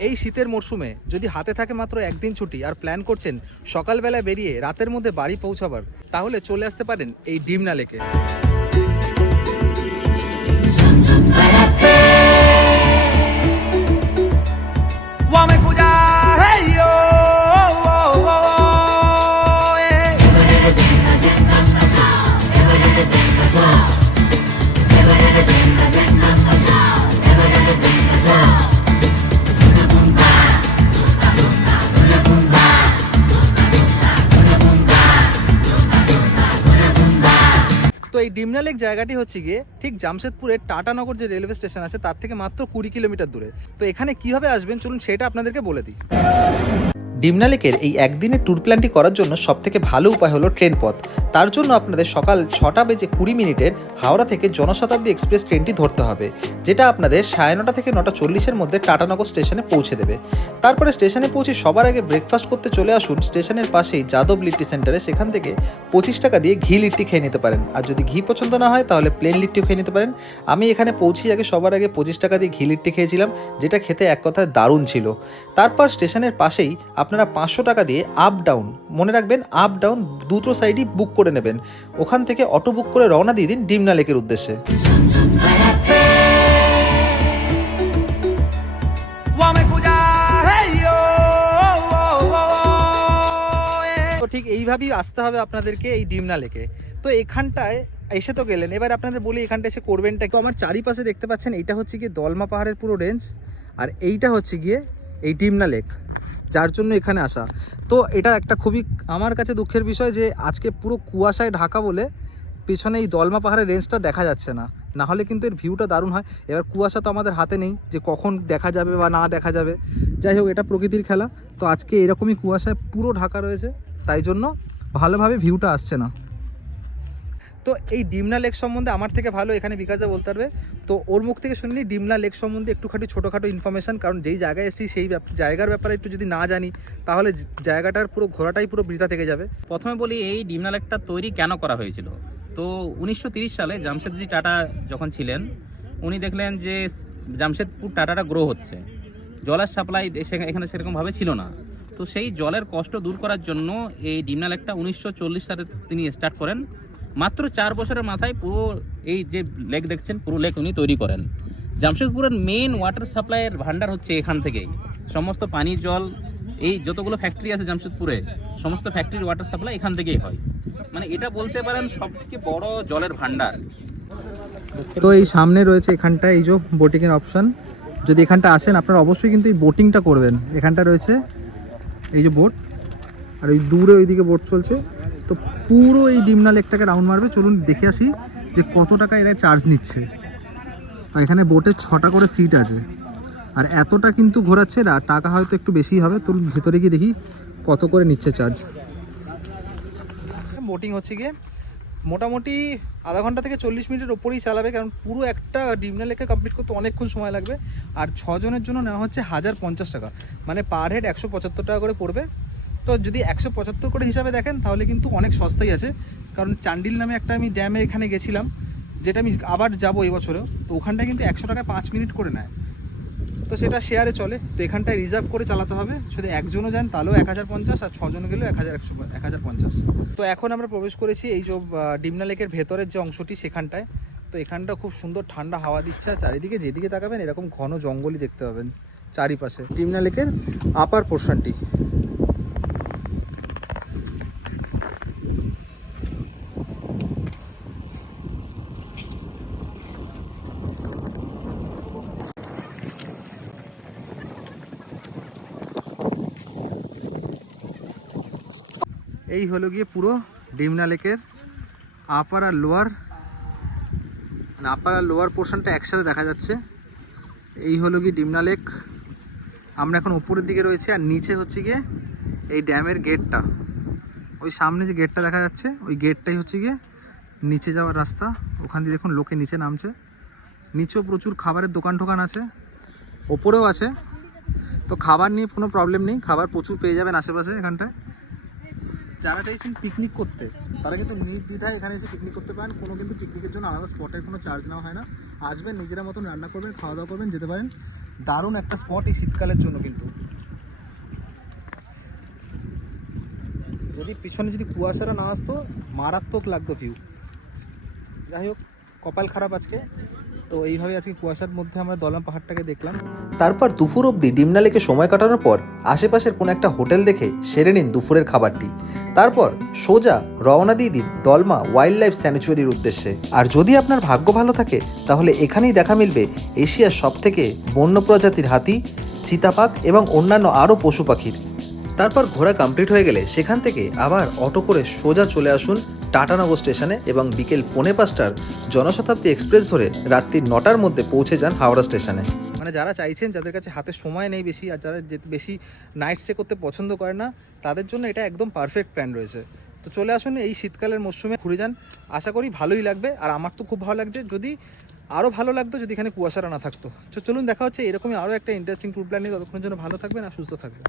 এই শীতের মরশুমে যদি হাতে থাকে মাত্র একদিন ছুটি আর প্ল্যান করছেন সকালবেলা বেরিয়ে রাতের মধ্যে বাড়ি পৌঁছাবার, তাহলে চলে আসতে পারেন এই ডিমনা লেকে এই ডিমনা লেক জায়গাটি হচ্ছে গিয়ে ঠিক জামশেদপুরের টাটানগর যে রেলওয়ে স্টেশন আছে, তার থেকে মাত্র কুড়ি কিলোমিটার দূরে। তো এখানে কীভাবে আসবেন? চলুন সেটা আপনাদেরকে বলে দিই। ডিমনা লেকের এই একদিনের ট্যুর প্ল্যানটি করার জন্য সবথেকে ভালো উপায় হলো ট্রেন পথ। তার জন্য আপনাদের সকাল ছটা বেজে কুড়ি মিনিটের হাওড়া থেকে জনশতাব্দী এক্সপ্রেস ট্রেনটি ধরতে হবে, যেটা আপনাদের সাড়ে নটা থেকে নটা চল্লিশের মধ্যে টাটানগর স্টেশনে পৌঁছে দেবে। তারপরে স্টেশনে পৌঁছে সবার আগে ব্রেকফাস্ট করতে চলে আসুন, স্টেশনের পাশেই যাদব লিট্টি সেন্টারে সেখান থেকে পঁচিশ টাকা দিয়ে ঘি লিট্টি খেয়ে নিতে পারেন। আর যদি ঘি পছন্দ না হয়, তাহলে প্লেন লিট্টিও খেয়ে নিতে পারেন। আমি এখানে পৌঁছি আগে সবার আগে পঁচিশ টাকা দিয়ে ঘি লিট্টি খেয়েছিলাম, যেটা খেতে এক কথায় দারুণ ছিল। তারপর স্টেশনের পাশেই আপনারা পাঁচশো টাকা দিয়ে আপ ডাউন মনে রাখবেন আপ ডাউন দুটো সাইডই বুক করে নেবেন। ওখান থেকে অটো বুক করে রওনা দিয়ে দিন ডিমনা লেকের উদ্দেশ্যে ঠিক এইভাবেই আসতে হবে আপনাদেরকে এই ডিমনা লেকে তো এখানটায় এসে তো গেলেন। এবার আপনাদের বলি এখানটা এসে করবেনটা তো আমার চারিপাশে দেখতে পাচ্ছেন, এইটা হচ্ছে গিয়ে দলমা পাহাড়ের পুরো রেঞ্জ আর এইটা হচ্ছে গিয়ে এই ডিমনা লেক যার জন্য এখানে আসা। তো এটা একটা খুবই আমার কাছে দুঃখের বিষয় যে আজকে পুরো কুয়াশায় ঢাকা বলে পেছনে এই দলমা পাহাড়ের রেঞ্জটা দেখা যাচ্ছে না। না হলে কিন্তু এর ভিউটা দারুণ হয়। এবার কুয়াশা তো আমাদের হাতে নেই যে কখন দেখা যাবে বা না দেখা যাবে। যাই হোক, এটা প্রকৃতির খেলা। তো আজকে এরকমই কুয়াশায় পুরো ঢাকা রয়েছে। তাই জন্য ভালোভাবে ভিউটা আসছে না। তো এই ডিমনা লেক সম্বন্ধে আমার থেকে ভালো এখানে বিকাশদা বলতে পারবে। তো ওর মুখ থেকে শুনিনি, ডিমনা লেক সম্বন্ধে একটুখানি ছোটোখাটো ইনফরমেশন কারণ যেই জায়গায় এসেছি সেই জায়গার ব্যাপারে একটু যদি না জানি, তাহলে জায়গাটার পুরো ঘোরাটাই পুরো বৃথা থেকে যাবে। প্রথমে বলি, এই ডিমনা লেকটা তৈরি কেন করা হয়েছিল? তো উনিশশো সালে জামশেদজি টাটা যখন ছিলেন, উনি দেখলেন যে জামশেদপুর টাটাটা গ্রো হচ্ছে। জলের সাপ্লাই এখানে সেরকমভাবে ছিল না। তো সেই জলের কষ্ট দূর করার জন্য এই ডিমনা লেকটা উনিশশো চল্লিশ সালে তিনি স্টার্ট করেন। মাত্র চার বছরের মাথায় পুরো এই যে লেক দেখছেন, পুরো লেক উনি তৈরি করেন। জামশেদপুরের মেন ওয়াটার সাপ্লাইয়ের ভান্ডার হচ্ছে এখান থেকেই। সমস্ত পানি, জল, এই যতগুলো ফ্যাক্টরি আছে জামশেদপুরে, সমস্ত ফ্যাক্টরির ওয়াটার সাপ্লাই এখান থেকেই হয়। মানে এটা বলতে পারেন সব থেকে বড় জলের ভান্ডার তো এই সামনে রয়েছে এখানটা, এই যে বোটিংয়ের অপশান যদি এখানটা আসেন, আপনারা অবশ্যই কিন্তু এই বোটিংটা করবেন। এখানটা রয়েছে এই যে বোট আর ওই দূরে ওইদিকে বোট চলছে। তো পুরো এই ডিমনা লেকটাকে রাউন্ড মারবে। চলুন দেখে আসি যে কত টাকা এরা চার্জ নিচ্ছে। তো এখানে বোটের ছটা করে সিট আছে। আর এতটা কিন্তু ঘোরাচ্ছে না, টাকা হয়তো একটু বেশি হবে। তো ভেতরে গিয়ে দেখি কত করে নিচ্ছে চার্জ বোটিং হচ্ছে গিয়ে মোটামুটি আধা ঘণ্টা থেকে চল্লিশ মিনিটের ওপরেই চালাবে, কারণ পুরো একটা ডিমনা লেকে কমপ্লিট করতে অনেকক্ষণ সময় লাগবে। আর ছজনের জন্য নেওয়া হচ্ছে হাজার পঞ্চাশ টাকা। মানে পার হেড একশো পঁচাত্তর টাকা করে পড়বে। তো যদি একশো পঁচাত্তর করে হিসাবে দেখেন, তাহলে কিন্তু অনেক সস্তাই আছে। কারণ চান্ডিল নামে একটা আমি ড্যামে এখানে গেছিলাম, যেটা আমি আবার যাব এই বছরেও তো ওখানটায় কিন্তু একশো টাকা পাঁচ মিনিট করে নেয়। তো সেটা শেয়ারে চলে, তো এখানটায় রিজার্ভ করে চালাতে হবে। যদি একজনও যান, তাহলেও এক হাজার পঞ্চাশ, আর ছজন গেলেও এক হাজার একশো, এক হাজার পঞ্চাশ। তো এখন আমরা প্রবেশ করেছি এই যে ডিমনা লেকের ভেতরের যে অংশটি, সেখানটায়। তো এখানটা খুব সুন্দর ঠান্ডা হাওয়া দিচ্ছে, আর চারিদিকে যেদিকে তাকাবেন, এরকম ঘন জঙ্গলই দেখতে পাবেন চারিপাশে। ডিমনা লেকের আপার পোর্শনটি এই হলো গিয়ে পুরো ডিমনা লেকের আপার আর লোয়ার মানে আপার আর লোয়ার পোর্শনটা একসাথে দেখা যাচ্ছে। এই হলো গিয়ে ডিমনা লেক আমরা এখন উপরের দিকে রয়েছে আর নিচে হচ্ছে গিয়ে এই ড্যামের গেটটা ওই সামনে যে গেটটা দেখা যাচ্ছে, ওই গেটটাই হচ্ছে গিয়ে নিচে যাওয়ার রাস্তা। ওখান দিয়ে দেখুন লোকে নিচে নামছে। নিচেও প্রচুর খাবারের দোকান টোকান আছে। ওপরেও আছে। তো খাবার নিয়ে কোনো প্রবলেম নেই। খাবার প্রচুর পেয়ে যাবেন আশেপাশে এখানটায়। যারা চাইছেন পিকনিক করতে, তারা কিন্তু নির্দ্বিধায় এখানে এসে পিকনিক করতে পারেন। কোনো কিন্তু পিকনিকের জন্য আলাদা স্পটের কোনো চার্জ নেওয়া হয় না। আসবেন, নিজেরা মতন রান্না করবেন খাওয়া দাওয়া করবেন, যেতে পারেন। দারুণ একটা স্পট এই শীতকালের জন্য কিন্তু। যদি পিছনে যদি কুয়াশাটা না আসতো, মারাত্মক লাগতো ভিউ যাই হোক, কপাল খারাপ আজকে। তো এইভাবে আজকে কুয়াশার মধ্যে আমরা দলাম পাহাড়টাকে দেখলাম। তারপর দুপুর অবধি ডিমনা লেকে সময় কাটানোর পর আশেপাশের কোনো একটা হোটেল দেখে সেরে নিন দুপুরের খাবারটি। তারপর সোজা রওনা দিয়ে দিন দলমা ওয়াইল্ড লাইফ স্যানিচুয়ারির উদ্দেশ্যে। আর যদি আপনার ভাগ্য ভালো থাকে, তাহলে এখানেই দেখা মিলবে এশিয়ার সবথেকে বন্য প্রজাতির হাতি, চিতাপাক এবং অন্যান্য আরও পশু পাখির। তারপর ঘোরা কমপ্লিট হয়ে গেলে সেখান থেকে আবার অটো করে সোজা চলে আসুন টাটানগর স্টেশনে এবং বিকেল পৌনে পাঁচটার জনশতাব্দী এক্সপ্রেস ধরে রাত্রি নটার মধ্যে পৌঁছে যান হাওড়া স্টেশনে। মানে যারা চাইছেন, যাদের কাছে হাতে সময় নেই বেশি আর যারা বেশি নাইট স্টে করতে পছন্দ করে না, তাদের জন্য এটা একদম পারফেক্ট প্ল্যান রয়েছে। তো চলে আসুন এই শীতকালের মরশুমে ঘুরে যান। আশা করি ভালোই লাগবে আর আমার তো খুব ভালো লাগছে। যদি আরও ভালো লাগতো, যদি এখানে কুয়াশাটা না থাকতো। তো চলুন দেখা হচ্ছে এরকমই আরও একটা ইন্টারেস্টিং ট্যুর প্ল্যান নিয়ে। ততক্ষণের জন্য ভালো থাকবেন আর সুস্থ থাকবেন।